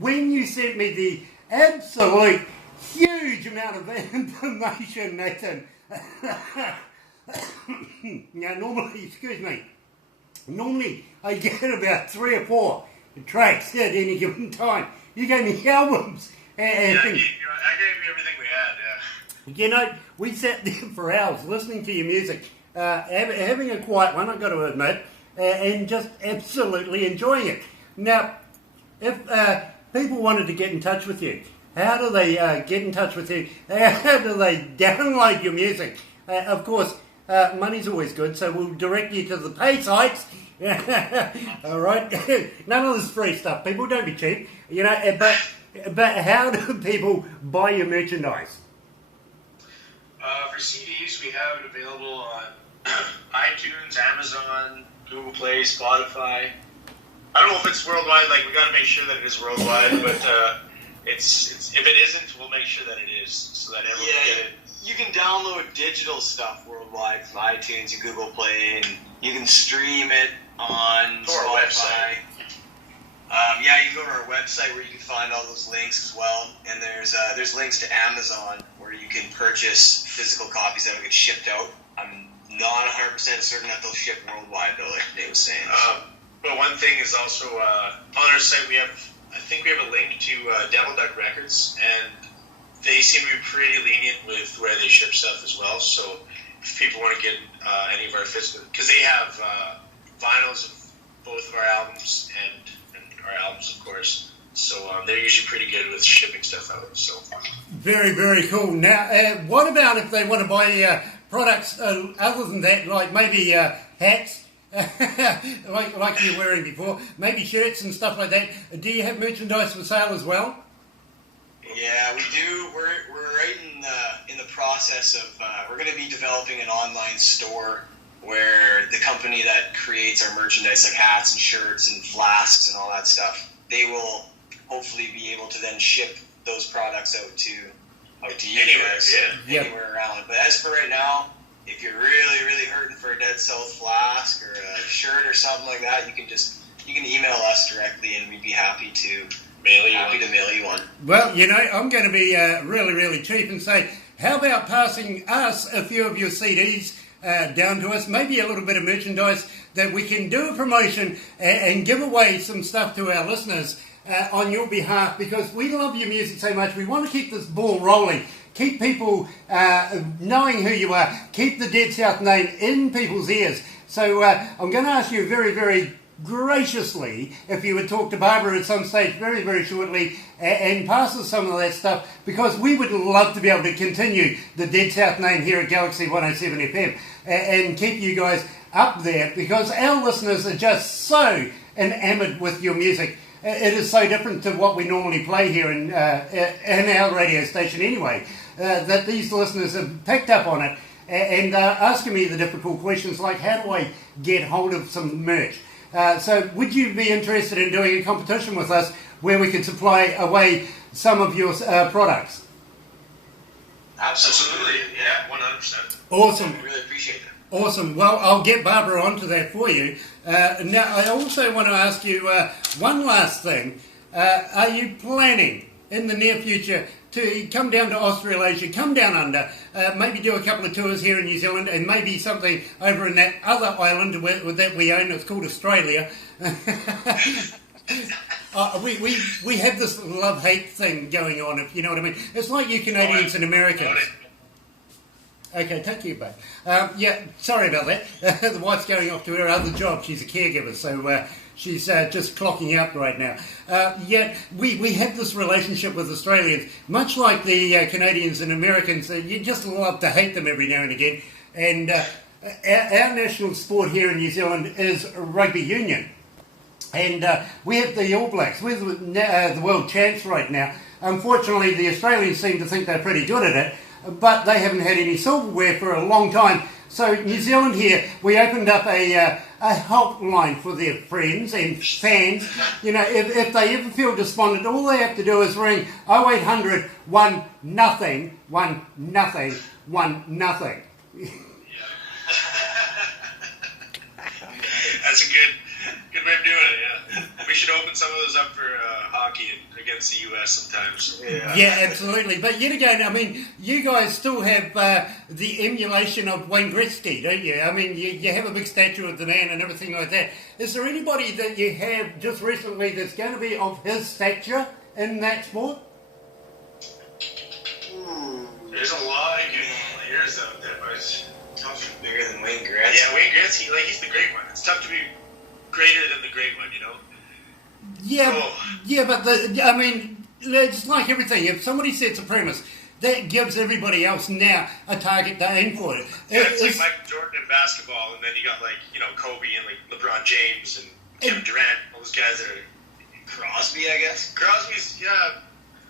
when you sent me the absolute huge amount of information, Nathan. Now, normally I get about 3 or 4 tracks at any given time. You gave me albums. I gave you everything we had, yeah. You know, we sat there for hours listening to your music, having a quiet one, I've got to admit, and just absolutely enjoying it. Now, if people wanted to get in touch with you, how do they get in touch with you? How do they download your music? Of course, money's always good, so we'll direct you to the pay sites. All right, none of this free stuff. People, don't be cheap. You know, but how do people buy your merchandise? For CDs, we have it available on iTunes, Amazon, Google Play, Spotify. I don't know if it's worldwide. Like, we got to make sure that it is worldwide, but it's if it isn't, we'll make sure that it is, so that everyone can get it. You can download digital stuff worldwide from iTunes and Google Play, and you can stream it on Spotify. Our website. You can go to our website where you can find all those links as well. And there's links to Amazon where you can purchase physical copies that will get shipped out. I'm not 100% certain that they'll ship worldwide though, like Nate was saying. But one thing is also on our site I think we have a link to Devil Duck Records, and they seem to be pretty lenient with where they ship stuff as well. So if people want to get any of our physical, because they have vinyls of both of our albums and our albums, of course. So they're usually pretty good with shipping stuff out. So very, very cool. Now, what about if they want to buy products other than that, like maybe hats, like you were wearing before, maybe shirts and stuff like that? Do you have merchandise for sale as well? Yeah, we do. We're right in the process of we're going to be developing an online store where the company that creates our merchandise, like hats and shirts and flasks and all that stuff, they will hopefully be able to then ship those products out to you guys, anywhere around. But as for right now, if you're really, really hurting for a Dead South flask or a shirt or something like that, you can email us directly, and we'd be happy to mail you one. Well, you know, I'm going to be really, really cheap and say, how about passing us a few of your CDs down to us, maybe a little bit of merchandise that we can do a promotion and give away some stuff to our listeners on your behalf, because we love your music so much. We want to keep this ball rolling, keep people knowing who you are, keep the Dead South name in people's ears. So I'm going to ask you very, very graciously if you would talk to Barbara at some stage very, very shortly and pass us some of that stuff, because we would love to be able to continue the Dead South name here at Galaxy 107 FM and keep you guys up there, because our listeners are just so enamored with your music. It is so different to what we normally play here in our radio station anyway, that these listeners have picked up on it and asking me the difficult questions like, how do I get hold of some merch? So would you be interested in doing a competition with us where we could supply away some of your products? Absolutely, yeah, 100%. Awesome. We really appreciate that. Awesome. Well, I'll get Barbara onto that for you. Now, I also want to ask you one last thing. Are you planning in the near future to come down to Australasia, come down under, maybe do a couple of tours here in New Zealand, and maybe something over in that other island that we own? It's called Australia. We have this love-hate thing going on, if you know what I mean. It's like you Canadians and Americans. Okay, take you back. Sorry about that. The wife's going off to her other job. She's a caregiver, so she's just clocking out right now. We have this relationship with Australians, much like the Canadians and Americans. You just love to hate them every now and again. And our national sport here in New Zealand is rugby union. And we have the All Blacks. We're the world champs right now. Unfortunately, the Australians seem to think they're pretty good at it, but they haven't had any silverware for a long time. So New Zealand here, we opened up a helpline for their friends and fans. You know, if they ever feel despondent, all they have to do is ring 0800 1 nothing 1 nothing 1 nothing. That's a good Good way of doing it, yeah. We should open some of those up for hockey against the U.S. sometimes. Yeah, absolutely. But yet again, I mean, you guys still have the emulation of Wayne Gretzky, don't you? I mean, you have a big statue of the man and everything like that. Is there anybody that you have just recently that's going to be of his stature in that sport? There's a lot of good players out there, but it's Tough, bigger than Wayne Gretzky. yeah, Wayne Gretzky, he's the great one. It's tough to be greater than the great one, you know? Yeah, Oh. yeah, but I mean, it's like everything. If somebody sets a premise, that gives everybody else now a target to aim for. Yeah, it's like Michael Jordan in basketball, and then you got like, Kobe and like LeBron James and Kevin Durant, all those guys that are. Crosby, I guess. Crosby's, yeah.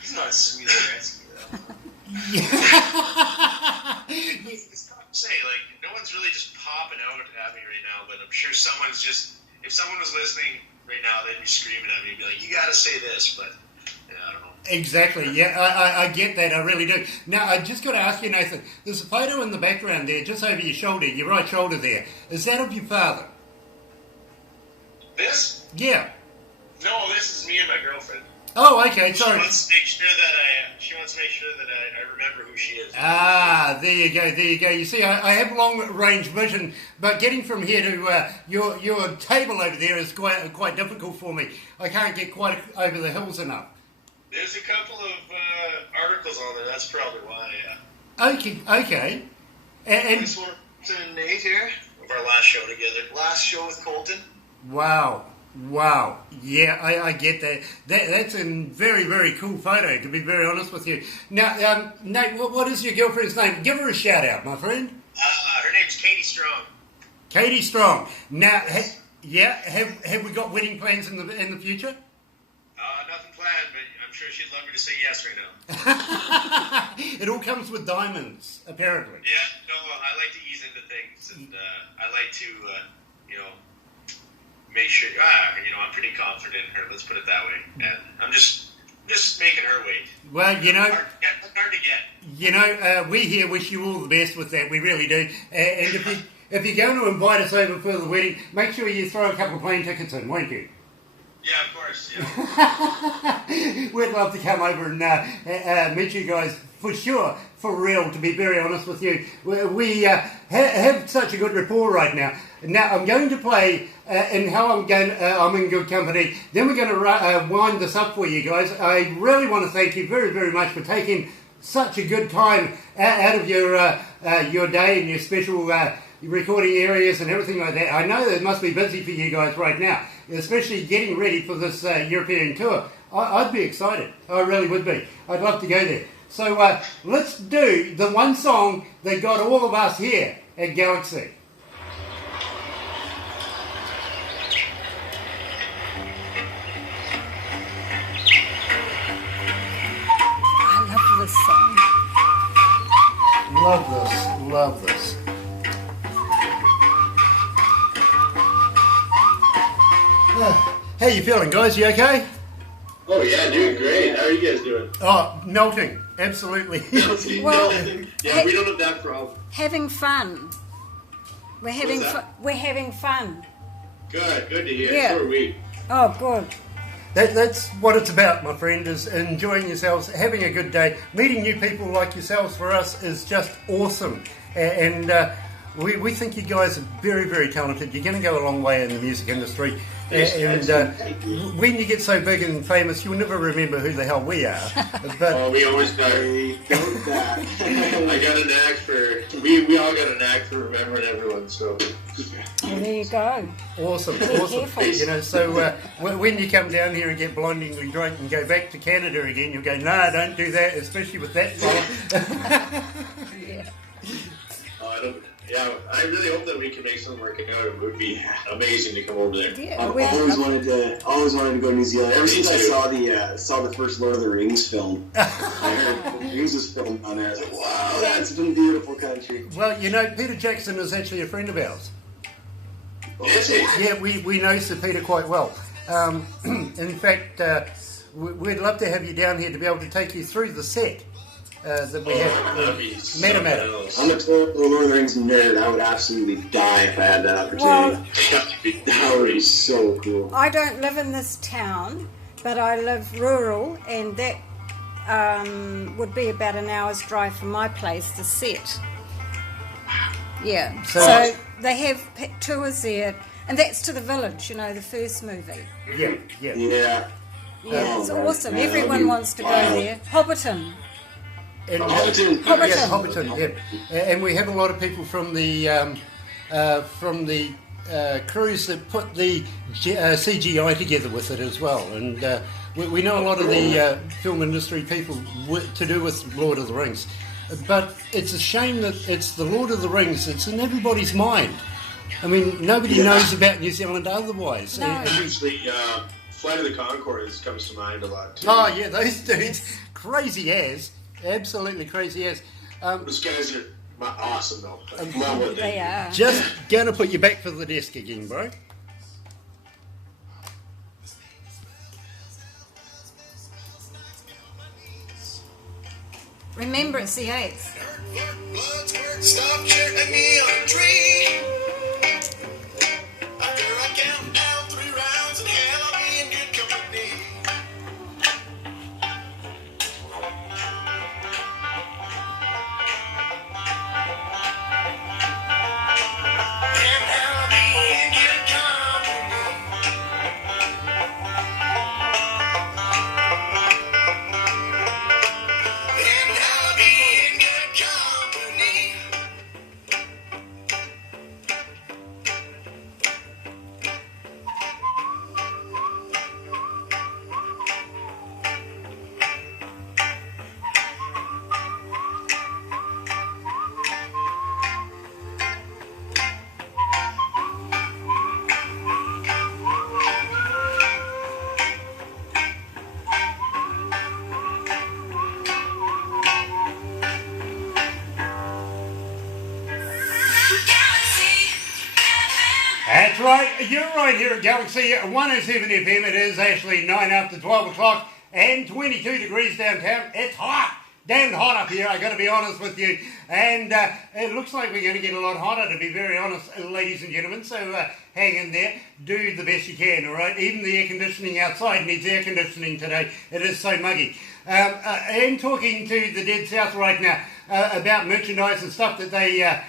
He's not as sweet as Gretzky, though. It's tough to say. Like, no one's really just popping out at me right now, but I'm sure someone's just. If someone was listening right now, they'd be screaming at me and be like, you gotta say this, but. Yeah, I don't know. Exactly, yeah, I get that, I really do. Now, I just got to ask you, Nathan, there's a photo in the background there, just over your shoulder, your right shoulder there. Is that of your father? This? Yeah. No, this is me and my girlfriend. Oh, okay, sorry. She wants to make sure that I remember who she is. Ah, there you go, there you go. You see, I have long-range vision, but getting from here to your table over there is quite difficult for me. I can't get quite over the hills enough. There's a couple of articles on there. That's probably why. Yeah. Okay. And This one to Nate here. Of our last show together. Last show with Colton. wow. Yeah, I get that. That's a very, very cool photo, to be very honest with you. Now, Nate, what is your girlfriend's name? Give her a shout out, my friend. Her name's Katie Strong. Katie Strong. Now, have we got wedding plans in the future? Nothing planned, but I'm sure she'd love me to say yes right now. It all comes with diamonds, apparently. Yeah, no, I like to ease into things, and I like to, make sure. I'm pretty confident in her. Let's put it that way. And I'm just making her wait. Well, Hard to get. we here wish you all the best with that. We really do. And if you're going to invite us over for the wedding, make sure you throw a couple of plane tickets in, won't you? Yeah, of course. Yeah. We'd love to come over and meet you guys for sure, for real, to be very honest with you. We have such a good rapport right now. Now, I'm going to play and how I'm in good company. Then we're going to wind this up for you guys. I really want to thank you very, very much for taking such a good time out of your day and your special recording areas and everything like that. I know that it must be busy for you guys right now, especially getting ready for this European tour. I'd be excited. I really would be. I'd love to go there. So let's do the one song that got all of us here at Galaxy. Love this. How you feeling, guys? You okay? Oh yeah, doing great. How are you guys doing? Oh, melting. Absolutely. Well, Yeah, we don't have that problem. having fun. We're having What's fun. that? We're having fun. Good to hear. Yeah. So are we. Oh, good. That's what it's about, my friend, is enjoying yourselves, having a good day. Meeting new people like yourselves for us is just awesome. And we think you guys are very, very talented. You're going to go a long way in the music industry. And when you get so big and famous, you'll never remember who the hell we are. But Oh, we always got. I got a knack for. We all got a knack for remembering everyone. So. Well, there you go. awesome. careful. So when you come down here and get blindingly drunk and go back to Canada again, you'll go, no, don't do that, especially with that fella. I really hope that we can make something work out. It would be amazing to come over there. Yeah, I've we're- always wanted to go to New Zealand. Ever Me since I too. saw the first Lord of the Rings film, I heard the Rings was filmed on there. I was like, wow, that's a beautiful country. Well, Peter Jackson is actually a friend of ours. Is he? Yeah, we know Sir Peter quite well. In fact, we'd love to have you down here to be able to take you through the set. that we have That'd be in so Matamata. close. I'm a total Lord of the Rings nerd. I would absolutely die if I had that opportunity. That would be so cool. I don't live in this town, but I live rural, and that would be about an hour's drive from my place to set. Yeah, so they have tours there, and that's to the village, you know, the first movie. Yeah. Yeah. Yeah, Oh, it's man. awesome. Yeah, that'd Everyone be wants to go wild. there. Hobbiton. And, Hobbiton. Yes, Hobbiton. Yeah, and we have a lot of people from the crews that put the CGI together with it as well, and we know a lot of the film industry people to do with Lord of the Rings. But it's a shame that it's the Lord of the Rings. It's in everybody's mind. I mean, nobody knows about New Zealand otherwise. No. And Usually, Flight of the Conchords comes to mind a lot too. oh yeah, those dudes, crazy as, absolutely crazy as. Those guys are awesome though. I love what They are. Just gonna put you back for the desk again, bro. Remember, it's the 8th. Stop chirping me on a tree. After I count down 3 rounds, and hell, I'll be in good company. And I'll be in good company. And I'll be in good company. That's right, you're right here at Galaxy 107 FM. It is actually 9 after 12 o'clock and 22 degrees downtown. It's hot, damn hot up here, I got to be honest with you. And it looks like we're going to get a lot hotter, to be very honest, ladies and gentlemen. So hang in there, do the best you can, all right? Even the air conditioning outside needs air conditioning today. It is so muggy. I'm talking to the Dead South right now about merchandise and stuff that they are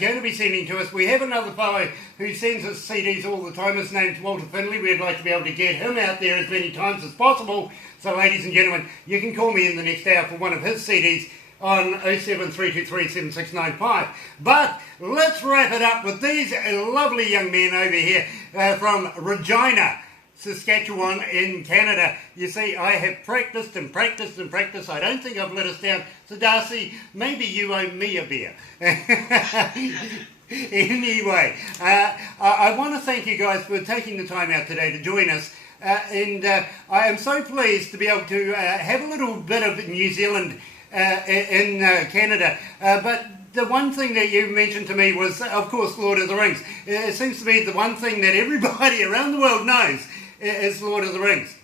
going to be sending to us. We have another fellow who sends us CDs all the time. His name's Walter Finley. We'd like to be able to get him out there as many times as possible. So, ladies and gentlemen, you can call me in the next hour for one of his CDs on 073237695. But let's wrap it up with these lovely young men over here from Regina, Saskatchewan in Canada. You see, I have practiced and practiced and practiced. I don't think I've let us down. So, Darcy, maybe you owe me a beer. Anyway, I want to thank you guys for taking the time out today to join us. And I am so pleased to be able to have a little bit of New Zealand in Canada. But the one thing that you mentioned to me was, of course, Lord of the Rings. It seems to be the one thing that everybody around the world knows is Lord of the Rings.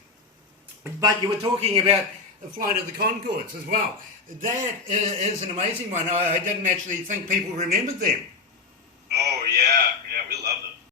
But you were talking about the Flight of the Conchords as well. That is an amazing one. I didn't actually think people remembered them. Oh yeah,